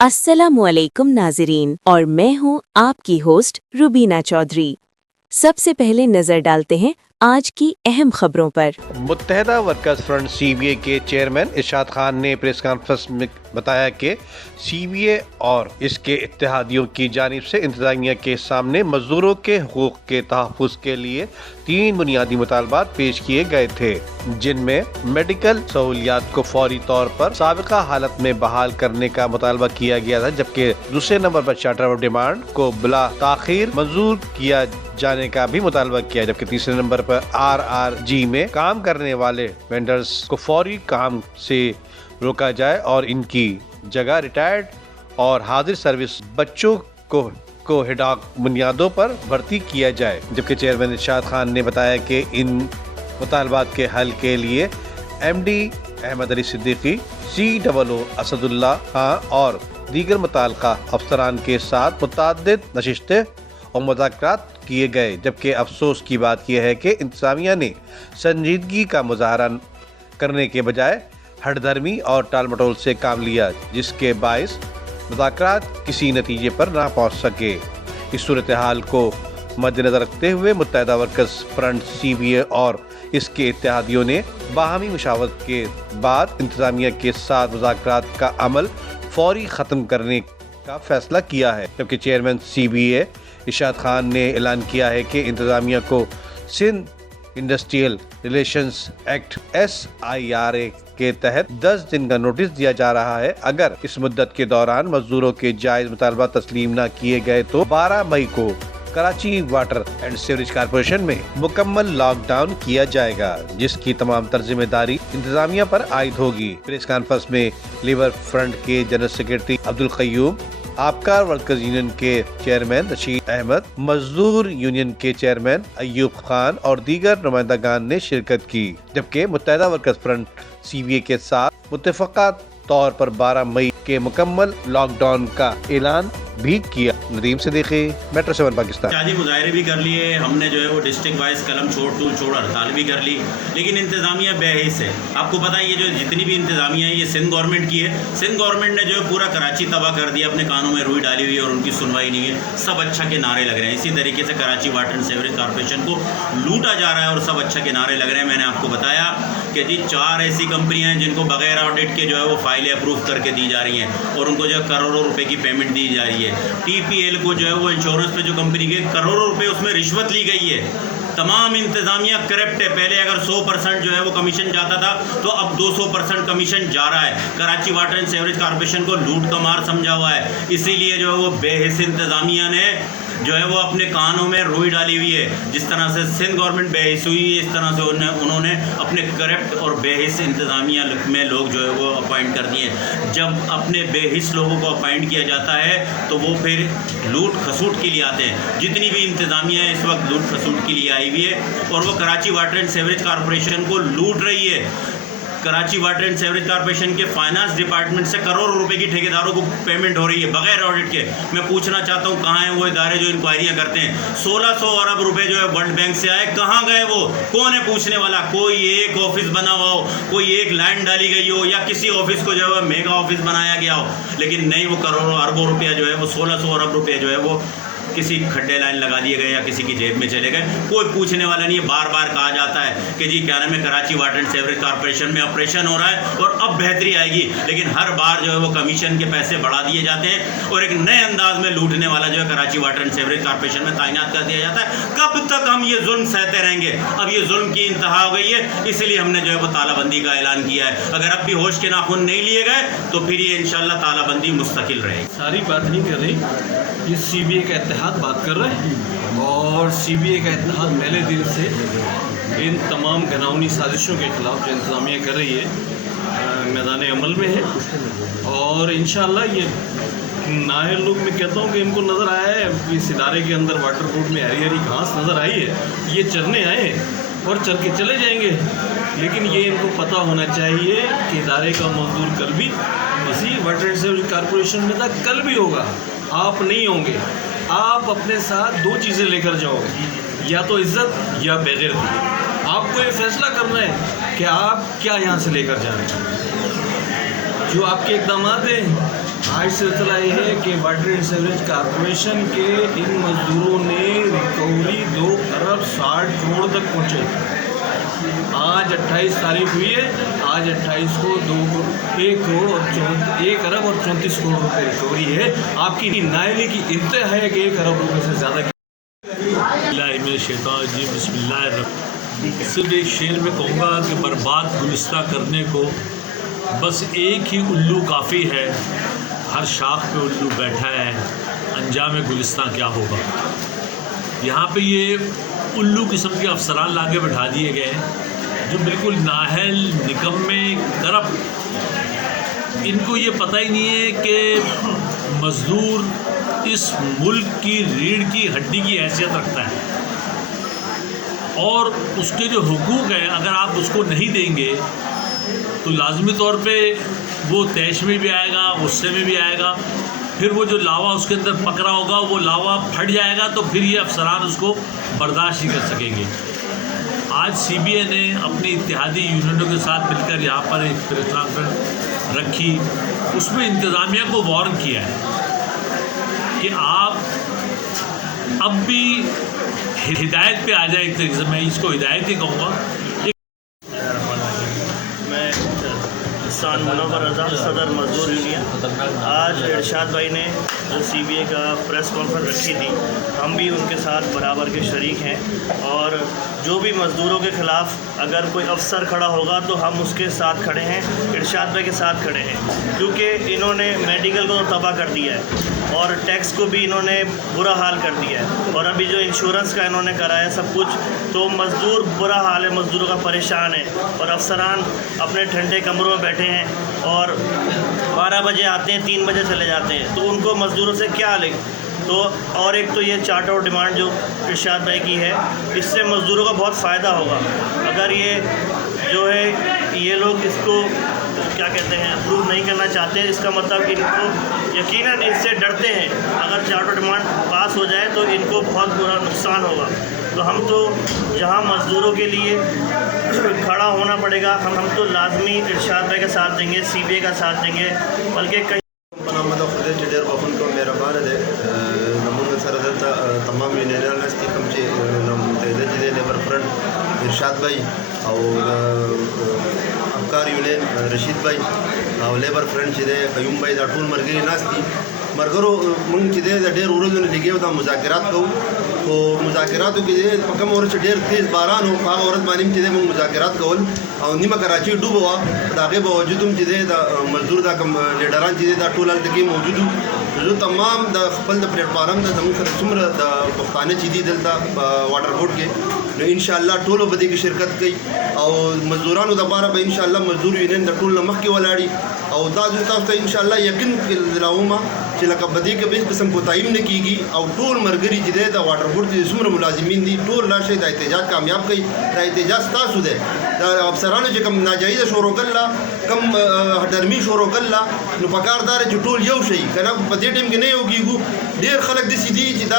अस्सलामुअलैकुम नाज़रीन, और मैं हूं आपकी होस्ट रुबीना चौधरी। सबसे पहले नजर डालते हैं आज की अहम खबरों पर। मुत्तहदा वर्कर्स फ्रंट सीबीए के चेयरमैन इरशाद खान ने प्रेस कॉन्फ्रेंस में बताया कि सीबीए और इसके इत्तेहादियों की जानिब से इंतजामिया के सामने मजदूरों के हुकूक के तहफ़्फ़ुज़ के लिए 3 बुनियादी मुतालबात पेश किए गए थे, जिनमें मेडिकल सहूलियात को फौरी तौर पर साबिका हालत में बहाल करने का मुतालबा किया गया था, जबकि दूसरे नंबर पर चार्टर ऑफ डिमांड को बिला ताखीर मंजूर किया जाने का भी मुतालबा किया, जबकि तीसरे नंबर पर RRG में काम करने वाले वेंडर्स को फौरी काम से रोका जाए और इनकी जगह रिटायर्ड और हाजिर सर्विस बच्चों को हिडाक बुनियादों पर भर्ती किया जाए। जबकि चेयरमैन इरशाद खान ने बताया कि इन मुतालबात के हल के लिए MD अहमद अली सिद्दीकी, COO असदुल्ला खान और दीगर मुताल्लिका अफसरान के साथ मुतअद्दिद नशिस्तें और मुज़ाकरात किए गए। जबकि अफसोस की बात यह है कि इंतज़ामिया ने संजीदगी का मुजाहरा करने के बजाय हठधर्मी और टालमटोल से काम लिया, जिसके बायस मुज़ाकरात किसी नतीजे पर ना पहुंच सके। इस सूरत हाल को मद्देनजर रखते हुए मुत्तहदा वर्कर्स फ्रंट CBA और इसके इत्तेहादियों ने बाहमी मुशावरत के बाद इंतज़ामिया के साथ मुज़ाकरात का अमल फौरी ख़त्म करने का फैसला किया है। जबकि चेयरमैन CBA इरशाद खान ने ऐलान किया है कि इंतज़ामिया को Sindh industrial relations act SIRA के तहत 10 दिन का नोटिस दिया जा रहा है। अगर इस मुद्दत के दौरान मजदूरों के जायज मुतालबा तस्लीम न किए गए तो 12 मई को Karachi water and sewerage corporation में मुकम्मल लॉकडाउन किया जाएगा, जिसकी तमाम तर जिम्मेदारी इंतजामिया पर आयद होगी। प्रेस कॉन्फ्रेंस में लेबर फ्रंट के जनरल सेक्रेटरी अब्दुल क़य्यूम, आपकार वर्कर्स यूनियन के चेयरमैन रशीद अहमद, मजदूर यूनियन के चेयरमैन अयूब खान और दीगर नुमाइंदगान ने शिरकत की। जबकि मुत्तहदा वर्कर्स फ्रंट CBA के साथ मुत्तफ़क़ा तौर पर 12 मई के मुकम्मल लॉकडाउन का ऐलान भी किया। नदीम से देखे मेट्रो 7 पाकिस्तान। शादी मुजाहरे भी कर लिए हमने, जो है वो डिस्ट्रिक्ट वाइज कलम छोड़ हड़ताल भी कर ली, लेकिन इंतज़ामिया बेहिस है। आपको पता है ये जो जितनी भी इंतज़ामिया है ये सिंध गवर्नमेंट की है। सिंध गवर्नमेंट ने जो है पूरा कराची तबाह कर दिया, अपने कानों में रुई डाली हुई है और उनकी सुनवाई नहीं है। सब अच्छा के नारे लग रहे हैं। इसी तरीके से Karachi water and sewerage corporation को लूटा जा रहा है और सब अच्छा के नारे लग रहे हैं। मैंने आपको बताया कि जी 4 ऐसी कंपनियाँ हैं जिनको बगैर ऑडिट के जो है वो फाइलें अप्रूव करके दी जा रही हैं और उनको जो करोड़ों रुपए की पेमेंट दी जा रही है। TPL को जो है वो इंश्योरेंस पे जो कंपनी के करोड़ों रुपए उसमें रिश्वत ली गई है। तमाम इंतज़ामिया करप्ट है। पहले अगर 100% जो है वो कमीशन जाता था तो अब 200% कमीशन जा रहा है। Karachi water and sewerage corporation को लूट का मार समझा हुआ है। इसीलिए जो है वो बेहिस इंतज़ामिया ने जो है वो अपने कानों में रुई डाली हुई है। जिस तरह से सिंध गवर्नमेंट बेहिस हुई है, इस तरह से उन्होंने अपने करप्ट और बेहिस इंतज़ामिया में लोग जो है वो अपॉइंट कर दिए। जब अपने बेहिस लोगों को अपॉइंट किया जाता है तो वो फिर लूट खसूट के लिए आते हैं। जितनी भी इंतज़ामिया इस वक्त लूट खसूट के लिए आई हुई है और वो Karachi water and sewerage corporation को लूट रही है। Karachi water and sewerage corporation के फाइनेंस डिपार्टमेंट से करोड़ों रुपए की ठेकेदारों को पेमेंट हो रही है बगैर ऑडिट के। मैं पूछना चाहता हूँ कहाँ हैं वो इदारे जो इंक्वायरियाँ करते हैं। 1600 अरब रुपए जो है वर्ल्ड बैंक से आए, कहाँ गए वो? कौन है पूछने वाला? कोई एक ऑफिस बना हुआ हो, कोई एक लैंड डाली गई हो या किसी ऑफिस को जो है मेगा ऑफिस बनाया गया हो, लेकिन नहीं, वो करोड़ों अरबों रुपया जो है वो 1600 अरब रुपये जो है वो किसी खड्डे लाइन लगा दिए गए या किसी की जेब में चले गए। कोई पूछने वाला नहीं है। बार बार कहा जाता है कि जी क्या नाम है Karachi water and sewerage corporation में ऑपरेशन हो रहा है और अब बेहतरी आएगी, लेकिन हर बार जो है वो कमीशन के पैसे बढ़ा दिए जाते हैं और एक नए अंदाज में लूटने वाला जो है Karachi water and sewerage corporation में तैनात कर दिया जाता है। कब तक हम ये जुल्म सहते रहेंगे? अब ये जुल्म की इंतहा हो गई है, इसलिए हमने जो है वो तालाबंदी का ऐलान किया है। अगर अब भी होश के नाखून नहीं लिए गए तो फिर ये इंशाल्लाह तालाबंदी मुस्तकिल रहेगी। सारी बात नहीं कर रही, ये CBA का इत्तेहाद बात कर रहे हैं और CBA का इत्तेहाद पहले दिन से इन तमाम घिनौनी साजिशों के खिलाफ जो इंतज़ामिया कर रही है मैदान अमल में है। और इंशाअल्लाह ये नायर लोग, मैं कहता हूँ कि इनको नज़र आया है इस इदारे के अंदर वाटर बोर्ड में हरी हरी घास नज़र आई है, ये चरने आए हैं और चल के चले जाएंगे। लेकिन ये इनको पता होना चाहिए कि इदारे का मजदूर कल भी इसी वाटर एंड सीवरेज कॉर्पोरेशन में था, कल भी होगा। आप नहीं होंगे। आप अपने साथ 2 चीज़ें लेकर जाओगे, या तो इज्जत या बेगैरती। आपको ये फैसला करना है कि आप क्या यहाँ से लेकर जा रहे हैं। जो आपके इक़दामात हैं आज सिलसिला ये है कि वाटर एंड सीवरेज कॉरपोरेशन के इन मजदूरों ने रिकवरी 2 अरब 60 करोड़ तक पहुँचे। आज 28 तारीख हुई है, आज 28 को 1 अरब और 34 करोड़ रुपये रिकवरी है। आपकी नायली की इंतहा है कि 1 अरब रुपये से ज़्यादा। सिर्फ एक शेर में कहूँगा कि बर्बाद गुलिस्ता करने को बस एक ही उल्लू काफ़ी है। हर शाख पे उल्लू बैठा है, अंजाम गुलिस्ता क्या होगा। यहाँ पे ये उल्लू किस्म के अफसरान लाके बैठा दिए गए हैं जो बिल्कुल नाहल, निकम्मे, करप्ट। इनको ये पता ही नहीं है कि मज़दूर इस मुल्क की रीढ़ की हड्डी की हैसियत रखता है और उसके जो हुकूक हैं अगर आप उसको नहीं देंगे तो लाजमी तौर पे वो तैश में भी आएगा, गुस्से में भी आएगा। फिर वो जो लावा उसके अंदर पकड़ा होगा वो लावा फट जाएगा तो फिर ये अफसरान उसको बर्दाश्त नहीं कर सकेंगे। आज CBA ने अपनी इत्तेहादी यूनियनों के साथ मिलकर यहाँ पर एक प्रेस कॉन्फ्रेंस रखी, उसमें इंतज़ामिया को वार्न किया है कि आप अब भी हिदायत पे आ जाए। एक तरीके से मैं इसको हिदायत ही कहूँगा। मैं सान मुनव्वर रज़ा, सदर मजदूर यूनियन। आज इरशाद भाई ने जो CBA का प्रेस कॉन्फ्रेंस रखी थी, हम भी उनके साथ बराबर के शरीक हैं और जो भी मज़दूरों के ख़िलाफ़ अगर कोई अफसर खड़ा होगा तो हम उसके साथ खड़े हैं, इरशाद भाई के साथ खड़े हैं। क्योंकि इन्होंने मेडिकल को तो तबाह कर दिया है और टैक्स को भी इन्होंने बुरा हाल कर दिया है और अभी जो इंश्योरेंस का इन्होंने कराया सब कुछ, तो मज़दूर बुरा हाल है, मज़दूरों का परेशान है और अफसरान अपने ठंडे कमरों में बैठे हैं और 12 बजे आते हैं, 3 बजे चले जाते हैं, तो उनको मज़दूरों से क्या ले। तो और एक तो ये चार्टर और डिमांड जो इरशाद भाई की है, इससे मज़दूरों का बहुत फ़ायदा होगा। अगर ये जो है ये लोग इसको क्या कहते हैं अप्रूव नहीं करना चाहते, इसका मतलब इनको यकीनन इससे डरते हैं। अगर चार्टर डिमांड पास हो जाए तो इनको बहुत बुरा नुकसान होगा। तो हम तो जहां मज़दूरों के लिए खड़ा होना पड़ेगा, हम तो लाजमी इरशाद भाई का साथ देंगे, CBA का साथ देंगे, बल्कि कहीं तमाम यूनियन कम से मुतहदा लेबर फ्रंट इरशाद भाई और अफकार यूनियन रशीद भाई और लेबर फ्रंट कयूम भाई दा टूल मरगरी नास की मरगरो मुंग ढेर उर्दू ने लिखे होता मुज़ाकरात को तो मुज़ाकरात के पकम और ढेर तेज़ बारान हो पाग औरत मानिम चीज़ें मुंग मुज़ाकरात कौल और निमा कराची डूब हुआ दागे बावजूद चीज़ें मजदूर दा कम लीडरान चीज़ें दा टूल तक मौजूद जो तमाम द खपल द प्लेटफार्म द जमून सर सुमर द पुख्ताने चीज़ी दलता वाटर बोर्ड के इंशाअल्लाह टोलो बदी की शिरकत कई और मजदूरान दबारा ब इंशाअल्लाह मजदूर यूनियन द टूल नमक की वलाड़ी और दाजुता इंशाअल्लाह यकीन दिलाऊँगा कि लका बदी के बीच किस्म को ताइम ने की गई और टोल मरगरी जिदे द वाटर बोर्ड की सुमर मुलाजिमीन दी टोल लाशे द एहतजाज कामयाब कई द एहतजाज तासुदे अफसरान जो कम नाजायज़ शोरो कल्ला कम हडरमी शोरो कल्ला नु पकारदार जो टोल यौ शई कना बदे टाइम के नहीं होगी ढेर खलक दी सीधी